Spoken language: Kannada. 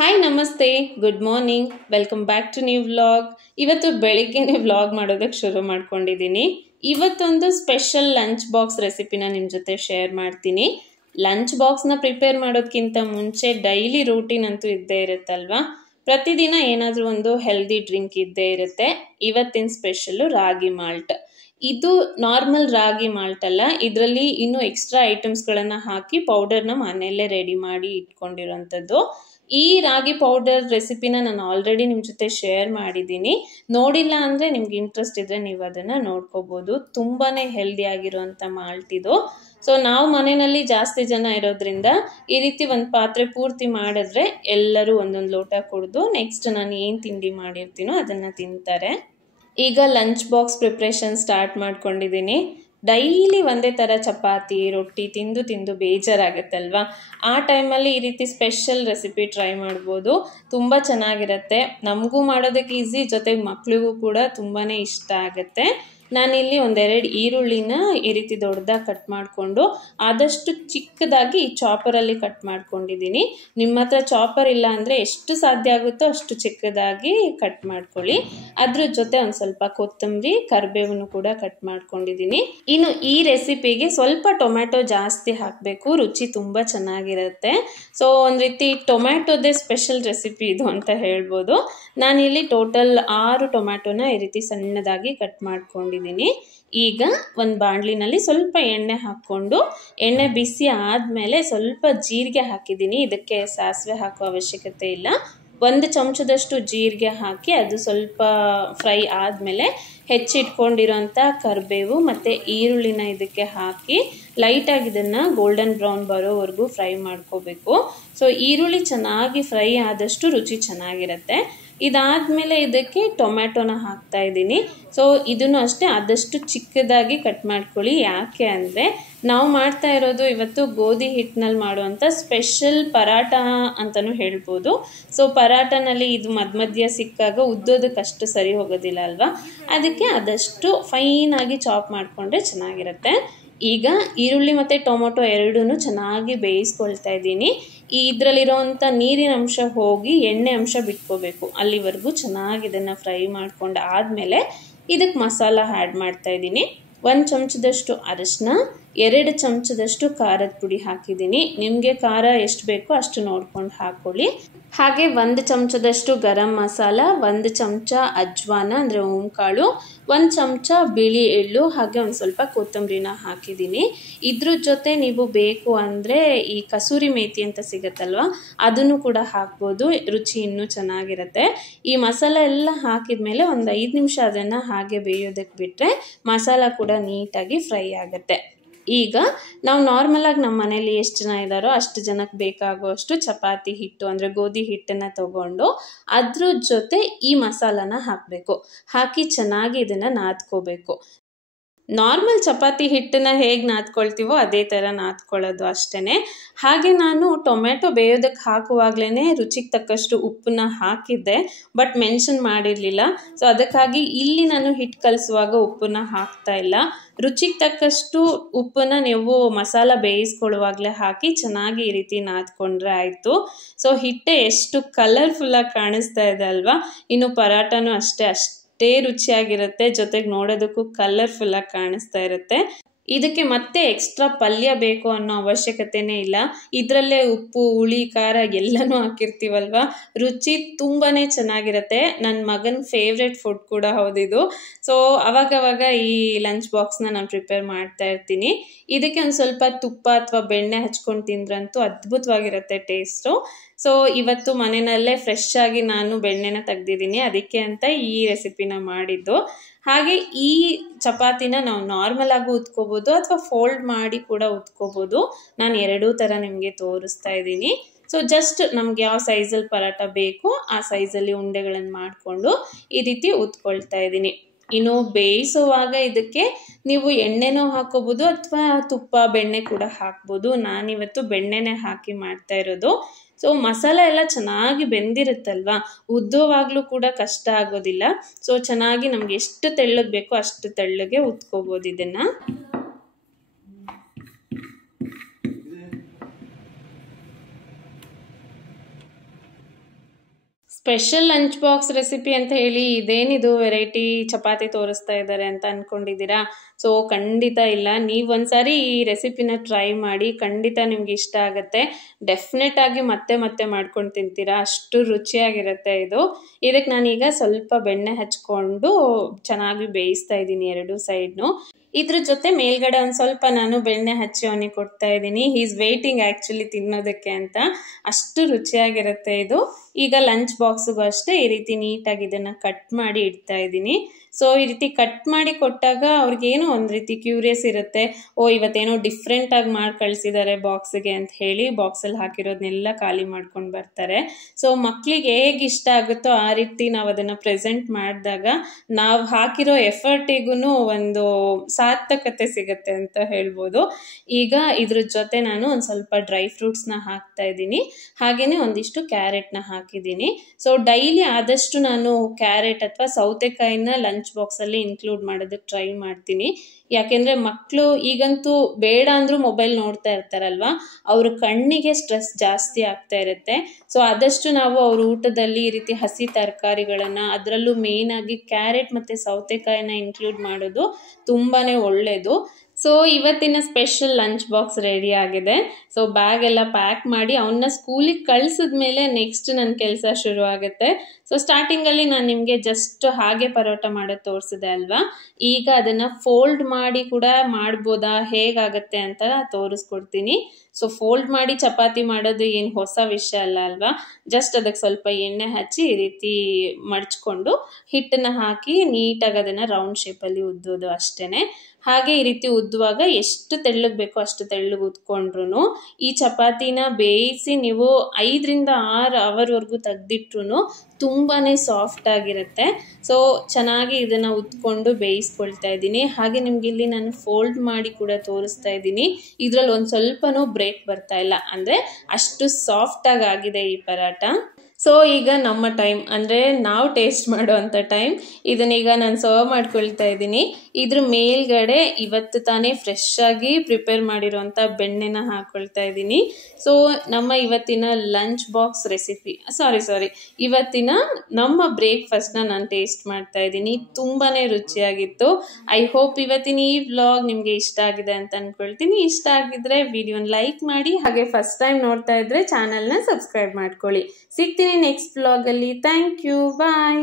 ಹಾಯ್ ನಮಸ್ತೆ, good morning, welcome back to new vlog. ಇವತ್ತು ಬೆಳಿಗ್ಗೆನೇ ವ್ಲಾಗ್ ಮಾಡೋದಕ್ಕೆ ಶುರು ಮಾಡ್ಕೊಂಡಿದ್ದೀನಿ. ಇವತ್ತೊಂದು ಸ್ಪೆಷಲ್ ಲಂಚ್ ಬಾಕ್ಸ್ ರೆಸಿಪಿನ ನಿಮ್ಮ ಜೊತೆ ಶೇರ್ ಮಾಡ್ತೀನಿ. ಲಂಚ್ ಬಾಕ್ಸ್ನ ಪ್ರಿಪೇರ್ ಮಾಡೋದಕ್ಕಿಂತ ಮುಂಚೆ ಡೈಲಿ ರೂಟೀನ್ ಅಂತೂ ಇದ್ದೇ ಇರುತ್ತಲ್ವಾ. ಪ್ರತಿದಿನ ಏನಾದರೂ ಒಂದು ಹೆಲ್ದಿ ಡ್ರಿಂಕ್ ಇದ್ದೇ ಇರುತ್ತೆ. ಇವತ್ತಿನ ಸ್ಪೆಷಲ್ಲು ರಾಗಿ ಮಾಲ್ಟ್. ಇದು ನಾರ್ಮಲ್ ರಾಗಿ ಮಾಲ್ಟ್ ಅಲ್ಲ, ಇದರಲ್ಲಿ ಇನ್ನೂ ಎಕ್ಸ್ಟ್ರಾ ಐಟಮ್ಸ್ಗಳನ್ನು ಹಾಕಿ ಪೌಡರ್ನ ಮನೆಯಲ್ಲೇ ರೆಡಿ ಮಾಡಿ ಇಟ್ಕೊಂಡಿರೋಂಥದ್ದು. ಈ ರಾಗಿ ಪೌಡರ್ ರೆಸಿಪಿನ ನಾನು ಆಲ್ರೆಡಿ ನಿಮ್ಮ ಜೊತೆ ಶೇರ್ ಮಾಡಿದ್ದೀನಿ. ನೋಡಿಲ್ಲ ಅಂದರೆ ನಿಮ್ಗೆ ಇಂಟ್ರೆಸ್ಟ್ ಇದ್ದರೆ ನೀವು ಅದನ್ನು ನೋಡ್ಕೋಬೋದು. ತುಂಬಾ ಹೆಲ್ದಿ ಆಗಿರುವಂಥ ಮಾಲ್ಟ್ ಇದು. ಸೊ ನಾವು ಮನೆಯಲ್ಲಿ ಜಾಸ್ತಿ ಜನ ಇರೋದ್ರಿಂದ ಈ ರೀತಿ ಒಂದು ಪಾತ್ರೆ ಪೂರ್ತಿ ಮಾಡಿದ್ರೆ ಎಲ್ಲರೂ ಒಂದೊಂದು ಲೋಟ ಕುಡಿದು ನೆಕ್ಸ್ಟ್ ನಾನು ಏನು ತಿಂಡಿ ಮಾಡಿರ್ತೀನೋ ಅದನ್ನು ತಿಂತಾರೆ. ಈಗ ಲಂಚ್ ಬಾಕ್ಸ್ ಪ್ರಿಪ್ರೇಷನ್ ಸ್ಟಾರ್ಟ್ ಮಾಡ್ಕೊಂಡಿದ್ದೀನಿ. ಡೈಲಿ ಒಂದೇ ಥರ ಚಪಾತಿ ರೊಟ್ಟಿ ತಿಂದು ಬೇಜಾರಾಗುತ್ತಲ್ವಾ. ಆ ಟೈಮಲ್ಲಿ ಈ ರೀತಿ ಸ್ಪೆಷಲ್ ರೆಸಿಪಿ ಟ್ರೈ ಮಾಡ್ಬೋದು. ತುಂಬ ಚೆನ್ನಾಗಿರುತ್ತೆ, ನಮಗೂ ಮಾಡೋದಕ್ಕೆ ಈಸಿ, ಜೊತೆಗೆ ಮಕ್ಕಳಿಗೂ ಕೂಡ ತುಂಬಾ ಇಷ್ಟ ಆಗುತ್ತೆ. ನಾನಿಲ್ಲಿ ಒಂದೆರಡು ಈರುಳ್ಳಿನ ಈ ರೀತಿ ದೊಡ್ಡದಾಗಿ ಕಟ್ ಮಾಡಿಕೊಂಡು ಆದಷ್ಟು ಚಿಕ್ಕದಾಗಿ ಚಾಪರಲ್ಲಿ ಕಟ್ ಮಾಡ್ಕೊಂಡಿದ್ದೀನಿ. ನಿಮ್ಮ ಹತ್ರ ಚಾಪರ್ ಇಲ್ಲ ಅಂದರೆ ಎಷ್ಟು ಸಾಧ್ಯ ಆಗುತ್ತೋ ಅಷ್ಟು ಚಿಕ್ಕದಾಗಿ ಕಟ್ ಮಾಡ್ಕೊಳ್ಳಿ. ಅದ್ರ ಜೊತೆ ಒಂದು ಸ್ವಲ್ಪ ಕೊತ್ತಂಬರಿ ಕರಿಬೇವನ್ನು ಕೂಡ ಕಟ್ ಮಾಡ್ಕೊಂಡಿದ್ದೀನಿ. ಇನ್ನು ಈ ರೆಸಿಪಿಗೆ ಸ್ವಲ್ಪ ಟೊಮ್ಯಾಟೊ ಜಾಸ್ತಿ ಹಾಕಬೇಕು, ರುಚಿ ತುಂಬ ಚೆನ್ನಾಗಿರುತ್ತೆ. ಸೊ ಒಂದು ರೀತಿ ಟೊಮ್ಯಾಟೊದೇ ಸ್ಪೆಷಲ್ ರೆಸಿಪಿ ಇದು ಅಂತ ಹೇಳ್ಬೋದು. ನಾನಿಲ್ಲಿ ಟೋಟಲ್ 6 ಟೊಮ್ಯಾಟೊನ ಈ ರೀತಿ ಸಣ್ಣದಾಗಿ ಕಟ್ ಮಾಡ್ಕೊಂಡಿದ್ದೀನಿ. ಈಗ ಒಂದು ಬಾಣಲಿನಲ್ಲಿ ಸ್ವಲ್ಪ ಎಣ್ಣೆ ಹಾಕ್ಕೊಂಡು ಎಣ್ಣೆ ಬಿಸಿ ಆದಮೇಲೆ ಸ್ವಲ್ಪ ಜೀರಿಗೆ ಹಾಕಿದ್ದೀನಿ. ಇದಕ್ಕೆ ಸಾಸಿವೆ ಹಾಕೋ ಅವಶ್ಯಕತೆ ಇಲ್ಲ. 1 ಚಮಚದಷ್ಟು ಜೀರಿಗೆ ಹಾಕಿ ಅದು ಸ್ವಲ್ಪ ಫ್ರೈ ಆದಮೇಲೆ ಹೆಚ್ಚಿಟ್ಕೊಂಡಿರೋಂಥ ಕರಿಬೇವು ಮತ್ತು ಈರುಳ್ಳಿನ ಇದಕ್ಕೆ ಹಾಕಿ ಲೈಟಾಗಿ ಇದನ್ನು ಗೋಲ್ಡನ್ ಬ್ರೌನ್ ಬರೋವರೆಗೂ ಫ್ರೈ ಮಾಡ್ಕೋಬೇಕು. ಸೊ ಈರುಳ್ಳಿ ಚೆನ್ನಾಗಿ ಫ್ರೈ ಆದಷ್ಟು ರುಚಿ ಚೆನ್ನಾಗಿರುತ್ತೆ. ಇದಾದಮೇಲೆ ಇದಕ್ಕೆ ಟೊಮ್ಯಾಟೊನ ಹಾಕ್ತಾ ಇದ್ದೀನಿ. ಸೊ ಇದನ್ನು ಅಷ್ಟೇ ಆದಷ್ಟು ಚಿಕ್ಕದಾಗಿ ಕಟ್ ಮಾಡ್ಕೊಳ್ಳಿ. ಯಾಕೆ ಅಂದರೆ ನಾವು ಮಾಡ್ತಾ ಇರೋದು ಇವತ್ತು ಗೋಧಿ ಹಿಟ್ಟಿನಲ್ಲಿ ಮಾಡುವಂಥ ಸ್ಪೆಷಲ್ ಪರಾಟ ಅಂತಲೂ ಹೇಳ್ಬೋದು. ಸೊ ಪರಾಟನಲ್ಲಿ ಇದು ಮಧ್ಯ ಸಿಕ್ಕಾಗ ಉದ್ದೋದಕ್ಕಷ್ಟು ಸರಿ ಹೋಗೋದಿಲ್ಲ ಅಲ್ವಾ, ಅದಕ್ಕೆ ಆದಷ್ಟು ಫೈನಾಗಿ ಚಾಪ್ ಮಾಡಿಕೊಂಡ್ರೆ ಚೆನ್ನಾಗಿರುತ್ತೆ. ಈಗ ಈರುಳ್ಳಿ ಮತ್ತು ಟೊಮೊಟೊ ಎರಡೂ ಚೆನ್ನಾಗಿ ಬೇಯಿಸ್ಕೊಳ್ತಾ ಇದ್ದೀನಿ. ಇದರಲ್ಲಿರೋವಂಥ ನೀರಿನ ಅಂಶ ಹೋಗಿ ಎಣ್ಣೆ ಅಂಶ ಬಿಟ್ಕೋಬೇಕು, ಅಲ್ಲಿವರೆಗೂ ಚೆನ್ನಾಗಿ ಇದನ್ನು ಫ್ರೈ ಮಾಡ್ಕೊಂಡು ಆದಮೇಲೆ ಇದಕ್ಕೆ ಮಸಾಲ ಆ್ಯಡ್ ಮಾಡ್ತಾ ಇದ್ದೀನಿ. 1 ಚಮಚದಷ್ಟು ಅರಿಶಿನ, 2 ಚಮಚದಷ್ಟು ಖಾರದ ಪುಡಿ ಹಾಕಿದ್ದೀನಿ. ನಿಮಗೆ ಖಾರ ಎಷ್ಟು ಬೇಕೋ ಅಷ್ಟು ನೋಡ್ಕೊಂಡು ಹಾಕ್ಕೊಳ್ಳಿ. ಹಾಗೆ 1 ಚಮಚದಷ್ಟು ಗರಂ ಮಸಾಲ, 1 ಚಮಚ ಅಜ್ವಾನ ಅಂದರೆ ಓಂಕಾಳು, 1 ಚಮಚ ಬಿಳಿ ಎಳ್ಳು, ಹಾಗೆ ಒಂದು ಸ್ವಲ್ಪ ಕೊತ್ತಂಬರಿನ ಹಾಕಿದ್ದೀನಿ. ಇದ್ರ ಜೊತೆ ನೀವು ಬೇಕು ಅಂದರೆ ಈ ಕಸೂರಿ ಮೇಥಿ ಅಂತ ಸಿಗುತ್ತಲ್ವ, ಅದನ್ನು ಕೂಡ ಹಾಕ್ಬೋದು, ರುಚಿ ಇನ್ನೂ ಚೆನ್ನಾಗಿರುತ್ತೆ. ಈ ಮಸಾಲ ಎಲ್ಲ ಹಾಕಿದ ಮೇಲೆ ಒಂದು 5 ನಿಮಿಷ ಅದನ್ನು ಹಾಗೆ ಬೇಯೋದಕ್ಕೆ ಬಿಟ್ಟರೆ ಮಸಾಲ ಕೂಡ ನೀಟಾಗಿ ಫ್ರೈ ಆಗುತ್ತೆ. ಈಗ ನಾವು ನಾರ್ಮಲಾಗಿ ನಮ್ಮ ಮನೇಲಿ ಎಷ್ಟು ಜನ ಇದ್ದಾರೋ ಅಷ್ಟು ಜನಕ್ಕೆ ಬೇಕಾಗುವಷ್ಟು ಚಪಾತಿ ಹಿಟ್ಟು ಅಂದರೆ ಗೋಧಿ ಹಿಟ್ಟನ್ನು ತಗೊಂಡು ಅದ್ರ ಜೊತೆ ಈ ಮಸಾಲಾನ ಹಾಕಬೇಕು. ಹಾಕಿ ಚೆನ್ನಾಗಿ ಇದನ್ನು ನಾದ್ಕೋಬೇಕು. ನಾರ್ಮಲ್ ಚಪಾತಿ ಹಿಟ್ಟನ್ನು ಹೇಗೆ ನಾದ್ಕೊಳ್ತೀವೋ ಅದೇ ಥರ ನಾದ್ಕೊಳ್ಳೋದು ಅಷ್ಟೇ. ಹಾಗೆ ನಾನು ಟೊಮೆಟೊ ಬೇಯೋದಕ್ಕೆ ಹಾಕುವಾಗಲೇ ರುಚಿಗೆ ತಕ್ಕಷ್ಟು ಉಪ್ಪನ್ನ ಹಾಕಿದ್ದೆ, ಬಟ್ ಮೆನ್ಷನ್ ಮಾಡಿರಲಿಲ್ಲ. ಸೊ ಅದಕ್ಕಾಗಿ ಇಲ್ಲಿ ನಾನು ಹಿಟ್ಟು ಕಲಿಸುವಾಗ ಉಪ್ಪನ್ನ ಹಾಕ್ತಾ ಇಲ್ಲ. ರುಚಿಗೆ ತಕ್ಕಷ್ಟು ಉಪ್ಪನ್ನು ನೀವು ಮಸಾಲ ಬೇಯಿಸ್ಕೊಳ್ಳುವಾಗಲೇ ಹಾಕಿ ಚೆನ್ನಾಗಿ ಈ ರೀತಿ ನಾದ್ಕೊಂಡ್ರೆ ಆಯಿತು. ಸೊ ಹಿಟ್ಟೆ ಎಷ್ಟು ಕಲರ್ಫುಲ್ಲಾಗಿ ಕಾಣಿಸ್ತಾ ಇದೆ ಅಲ್ವಾ. ಇನ್ನು ಪರಾಟನೂ ಅಷ್ಟೇ ರುಚಿಯಾಗಿರುತ್ತೆ, ಜೊತೆಗೆ ನೋಡೋದಕ್ಕೂ ಕಲರ್ಫುಲ್ಲಾಗಿ ಕಾಣಿಸ್ತಾ ಇರುತ್ತೆ. ಇದಕ್ಕೆ ಮತ್ತೆ ಎಕ್ಸ್ಟ್ರಾ ಪಲ್ಯ ಬೇಕು ಅನ್ನೋ ಅವಶ್ಯಕತೆನೇ ಇಲ್ಲ. ಇದರಲ್ಲೇ ಉಪ್ಪು ಹುಳಿ ಖಾರ ಎಲ್ಲನೂ ಹಾಕಿರ್ತೀವಲ್ವ, ರುಚಿ ತುಂಬಾ ಚೆನ್ನಾಗಿರುತ್ತೆ. ನನ್ನ ಮಗನ ಫೇವ್ರೆಟ್ ಫುಡ್ ಕೂಡ ಹೌದಿದು. ಸೊ ಅವಾಗವಾಗ ಈ ಲಂಚ್ ಬಾಕ್ಸ್ನ ನಾನು ಪ್ರಿಪೇರ್ ಮಾಡ್ತಾ ಇರ್ತೀನಿ. ಇದಕ್ಕೆ ಒಂದು ಸ್ವಲ್ಪ ತುಪ್ಪ ಅಥವಾ ಬೆಣ್ಣೆ ಹಚ್ಕೊಂಡು ತಿಂದ್ರಂತೂ ಅದ್ಭುತವಾಗಿರುತ್ತೆ ಟೇಸ್ಟು. ಸೊ ಇವತ್ತು ಮನೆಯಲ್ಲೇ ಫ್ರೆಶ್ ಆಗಿ ನಾನು ಬೆಣ್ಣೆನ ತೆಗ್ದಿದ್ದೀನಿ, ಅದಕ್ಕೆ ಅಂತ ಈ ರೆಸಿಪಿನ ಮಾಡಿದ್ದು. ಹಾಗೆ ಈ ಚಪಾತಿನ ನಾವು ನಾರ್ಮಲ್ ಆಗಿ ಉತ್ಕೋಬೋದು ಅಥವಾ ಫೋಲ್ಡ್ ಮಾಡಿ ಕೂಡ ಉತ್ಕೋಬೋದು. ನಾನು ಎರಡೂ ಥರ ನಿಮಗೆ ತೋರಿಸ್ತಾ ಇದ್ದೀನಿ. ಸೊ ಜಸ್ಟ್ ನಮ್ಗೆ ಯಾವ ಸೈಜಲ್ಲಿ ಪರಾಟ ಬೇಕು ಆ ಸೈಜಲ್ಲಿ ಉಂಡೆಗಳನ್ನು ಮಾಡಿಕೊಂಡು ಈ ರೀತಿ ಉತ್ಕೊಳ್ತಾ ಇದ್ದೀನಿ. ಇನ್ನು ಬೇಯಿಸುವಾಗ ಇದಕ್ಕೆ ನೀವು ಎಣ್ಣೆನೂ ಹಾಕೋಬೋದು ಅಥವಾ ತುಪ್ಪ ಬೆಣ್ಣೆ ಕೂಡ ಹಾಕ್ಬೋದು. ನಾನಿವತ್ತು ಬೆಣ್ಣೆನೇ ಹಾಕಿ ಮಾಡ್ತಾ ಇರೋದು. ಸೊ ಮಸಾಲ ಎಲ್ಲ ಚೆನ್ನಾಗಿ ಬೆಂದಿರುತ್ತಲ್ವ, ಉದ್ದೋವಾಗಲೂ ಕೂಡ ಕಷ್ಟ ಆಗೋದಿಲ್ಲ. ಸೊ ಚೆನ್ನಾಗಿ ನಮ್ಗೆ ಎಷ್ಟು ತೆಳ್ಳಗೆ ಬೇಕೋ ಅಷ್ಟು ತೆಳ್ಳಗೆ ಉತ್ಕೋಬೋದು ಇದನ್ನು. ಸ್ಪೆಷಲ್ ಲಂಚ್ ಬಾಕ್ಸ್ ರೆಸಿಪಿ ಅಂತ ಹೇಳಿ ಇದೇನಿದು ವೆರೈಟಿ ಚಪಾತಿ ತೋರಿಸ್ತಾ ಇದ್ದಾರೆ ಅಂತ ಅಂದ್ಕೊಂಡಿದ್ದೀರಾ? ಸೊ ಖಂಡಿತ ಇಲ್ಲ. ನೀವು ಒಂದ್ಸಾರಿ ಈ ರೆಸಿಪಿನ ಟ್ರೈ ಮಾಡಿ, ಖಂಡಿತ ನಿಮ್ಗೆ ಇಷ್ಟ ಆಗುತ್ತೆ. ಡೆಫಿನೆಟ್ ಆಗಿ ಮತ್ತೆ ಮತ್ತೆ ಮಾಡ್ಕೊಂಡು ತಿಂತೀರಾ, ಅಷ್ಟು ರುಚಿಯಾಗಿರುತ್ತೆ ಇದು. ಇದಕ್ಕೆ ನಾನೀಗ ಸ್ವಲ್ಪ ಬೆಣ್ಣೆ ಹಚ್ಕೊಂಡು ಚೆನ್ನಾಗಿ ಬೇಯಿಸ್ತಾ ಇದ್ದೀನಿ ಎರಡು ಸೈಡ್ನು. ಇದ್ರ ಜೊತೆ ಮೇಲ್ಗಡೆ ಒಂದು ಸ್ವಲ್ಪ ನಾನು ಬೆಣ್ಣೆ ಹಚ್ಚಿ ಅವನಿಗೆ ಕೊಡ್ತಾ ಇದ್ದೀನಿ. ಈಸ್ ವೇಟಿಂಗ್ ಆ್ಯಕ್ಚುಲಿ ತಿನ್ನೋದಕ್ಕೆ ಅಂತ. ಅಷ್ಟು ರುಚಿಯಾಗಿರುತ್ತೆ ಇದು. ಈಗ ಲಂಚ್ ಬಾಕ್ಸ್ಗೂ ಅಷ್ಟೇ ಈ ರೀತಿ ನೀಟಾಗಿ ಇದನ್ನು ಕಟ್ ಮಾಡಿ ಇಡ್ತಾ ಇದ್ದೀನಿ. ಸೊ ಈ ರೀತಿ ಕಟ್ ಮಾಡಿ ಕೊಟ್ಟಾಗ ಅವ್ರಿಗೇನೋ ಒಂದು ರೀತಿ ಕ್ಯೂರಿಯಸ್ ಇರುತ್ತೆ, ಓ ಇವತ್ತೇನೋ ಡಿಫ್ರೆಂಟಾಗಿ ಮಾಡಿ ಕಳಿಸಿದ್ದಾರೆ ಬಾಕ್ಸಿಗೆ ಅಂತ ಹೇಳಿ ಬಾಕ್ಸಲ್ಲಿ ಹಾಕಿರೋದನ್ನೆಲ್ಲ ಖಾಲಿ ಮಾಡ್ಕೊಂಡು ಬರ್ತಾರೆ. ಸೊ ಮಕ್ಕಳಿಗೆ ಹೇಗೆ ಇಷ್ಟ ಆಗುತ್ತೋ ಆ ರೀತಿ ನಾವು ಅದನ್ನು ಪ್ರೆಸೆಂಟ್ ಮಾಡಿದಾಗ ನಾವು ಹಾಕಿರೋ ಎಫರ್ಟಿಗೂ ಒಂದು ಸಾರ್ಥಕತೆ ಸಿಗುತ್ತೆ ಅಂತ ಹೇಳ್ಬೋದು. ಈಗ ಇದ್ರ ಜೊತೆ ನಾನು ಒಂದು ಸ್ವಲ್ಪ ಡ್ರೈ ಫ್ರೂಟ್ಸ್ನ ಹಾಕ್ತಾ ಇದ್ದೀನಿ, ಹಾಗೆಯೇ ಒಂದಿಷ್ಟು ಕ್ಯಾರೆಟ್ನ ಹಾಕಿದ್ದೀನಿ. ಸೊ ಡೈಲಿ ಆದಷ್ಟು ನಾನು ಕ್ಯಾರೆಟ್ ಅಥವಾ ಸೌತೆಕಾಯಿನ ಲಂಚ್ ಬಾಕ್ಸಲ್ಲಿ ಇನ್ಕ್ಲೂಡ್ ಮಾಡೋದಕ್ಕೆ ಟ್ರೈ ಮಾಡ್ತೀನಿ. ಯಾಕೆಂದರೆ ಮಕ್ಕಳು ಈಗಂತೂ ಬೇಡ ಅಂದರೂ ಮೊಬೈಲ್ ನೋಡ್ತಾ ಇರ್ತಾರಲ್ವ, ಅವ್ರ ಕಣ್ಣಿಗೆ ಸ್ಟ್ರೆಸ್ ಜಾಸ್ತಿ ಆಗ್ತಾ ಇರುತ್ತೆ. ಸೊ ಆದಷ್ಟು ನಾವು ಅವ್ರ ಊಟದಲ್ಲಿ ಈ ರೀತಿ ಹಸಿ ತರಕಾರಿಗಳನ್ನು, ಅದರಲ್ಲೂ ಮೇಯ್ನಾಗಿ ಕ್ಯಾರೆಟ್ ಮತ್ತು ಸೌತೆಕಾಯಿನ ಇನ್ಕ್ಲೂಡ್ ಮಾಡೋದು ತುಂಬಾ ಒಳ್ಳೆಯದು. ಸೊ ಇವತ್ತಿನ ಸ್ಪೆಷಲ್ ಲಂಚ್ ಬಾಕ್ಸ್ ರೆಡಿ ಆಗಿದೆ. ಸೊ ಬ್ಯಾಗ್ ಎಲ್ಲ ಪ್ಯಾಕ್ ಮಾಡಿ ಅವನ್ನ ಸ್ಕೂಲಿಗೆ ಕಳಿಸಿದ್ಮೇಲೆ ನೆಕ್ಸ್ಟ್ ನನ್ನ ಕೆಲಸ ಶುರು ಆಗುತ್ತೆ. ಸೊ ಸ್ಟಾರ್ಟಿಂಗಲ್ಲಿ ನಾನು ನಿಮಗೆ ಜಸ್ಟ್ ಹಾಗೆ ಪರೋಟ ಮಾಡೋದು ತೋರಿಸಿದೆ ಅಲ್ವಾ, ಈಗ ಅದನ್ನು ಫೋಲ್ಡ್ ಮಾಡಿ ಕೂಡ ಮಾಡ್ಬೋದಾ, ಹೇಗಾಗತ್ತೆ ಅಂತ ತೋರಿಸ್ಕೊಡ್ತೀನಿ. ಸೊ ಫೋಲ್ಡ್ ಮಾಡಿ ಚಪಾತಿ ಮಾಡೋದು ಏನು ಹೊಸ ವಿಷಯ ಅಲ್ಲ ಅಲ್ವಾ, ಜಸ್ಟ್ ಅದಕ್ಕೆ ಸ್ವಲ್ಪ ಎಣ್ಣೆ ಹಚ್ಚಿ ಈ ರೀತಿ ಮಡ್ಚ್ಕೊಂಡು ಹಿಟ್ಟನ್ನು ಹಾಕಿ ನೀಟಾಗಿ ಅದನ್ನು ರೌಂಡ್ ಶೇಪಲ್ಲಿ ಉದ್ದೋದು ಅಷ್ಟೇ. ಹಾಗೆ ಈ ರೀತಿ ಉದ್ದುವಾಗ ಎಷ್ಟು ತೆಳ್ಳಗೆ ಬೇಕೋ ಅಷ್ಟು ತೆಳ್ಳಗೆ ಉದ್ಕೊಂಡ್ರು ಈ ಚಪಾತಿನ ಬೇಯಿಸಿ ನೀವು 5 ರಿಂದ 6 ಅವರ್ವರೆಗೂ ತೆಗೆದಿಟ್ರು ತುಂಬಾ ಸಾಫ್ಟ್ ಆಗಿರುತ್ತೆ. ಸೊ ಚೆನ್ನಾಗಿ ಇದನ್ನು ಉದ್ಕೊಂಡು ಬೇಯಿಸ್ಕೊಳ್ತಾ ಇದ್ದೀನಿ. ಹಾಗೆ ನಿಮ್ಗೆ ಇಲ್ಲಿ ನಾನು ಫೋಲ್ಡ್ ಮಾಡಿ ಕೂಡ ತೋರಿಸ್ತಾ ಇದ್ದೀನಿ. ಇದರಲ್ಲಿ ಒಂದು ಸ್ವಲ್ಪನೂ ಬ್ರೇಕ್ ಬರ್ತಾ ಇಲ್ಲ, ಅಂದರೆ ಅಷ್ಟು ಸಾಫ್ಟಾಗಿ ಆಗಿದೆ ಈ ಪರಾಟ. ಸೊ ಈಗ ನಮ್ಮ ಟೈಮ್, ಅಂದರೆ ನಾವು ಟೇಸ್ಟ್ ಮಾಡೋವಂಥ ಟೈಮ್. ಇದನ್ನೀಗ ನಾನು ಸರ್ವ್ ಮಾಡ್ಕೊಳ್ತಾ ಇದ್ದೀನಿ. ಇದ್ರ ಮೇಲ್ಗಡೆ ಇವತ್ತು ತಾನೇ ಫ್ರೆಶ್ ಆಗಿ ಪ್ರಿಪೇರ್ ಮಾಡಿರೋವಂಥ ಬೆಣ್ಣೆನ ಹಾಕ್ಕೊಳ್ತಾ ಇದ್ದೀನಿ. ಸೊ ನಮ್ಮ ಇವತ್ತಿನ ಲಂಚ್ ಬಾಕ್ಸ್ ರೆಸಿಪಿ ಇವತ್ತಿನ ನಮ್ಮ ಬ್ರೇಕ್ಫಾಸ್ಟ್ನ ನಾನು ಟೇಸ್ಟ್ ಮಾಡ್ತಾ ಇದ್ದೀನಿ. ತುಂಬಾ ರುಚಿಯಾಗಿತ್ತು. ಐ ಹೋಪ್ ಇವತ್ತಿನ ಈ ವ್ಲಾಗ್ ನಿಮಗೆ ಇಷ್ಟ ಆಗಿದೆ ಅಂತ ಅಂದ್ಕೊಳ್ತೀನಿ. ಇಷ್ಟ ಆಗಿದ್ರೆ ವಿಡಿಯೋನ ಲೈಕ್ ಮಾಡಿ, ಹಾಗೆ ಫಸ್ಟ್ ಟೈಮ್ ನೋಡ್ತಾ ಇದ್ರೆ ಚಾನಲ್ನ ಸಬ್ಸ್ಕ್ರೈಬ್ ಮಾಡ್ಕೊಳ್ಳಿ. ಸಿಗ್ತೀನಿ ನೆಕ್ಸ್ಟ್ ವ್ಲಾಗಲ್ಲಿ. Thank you, bye.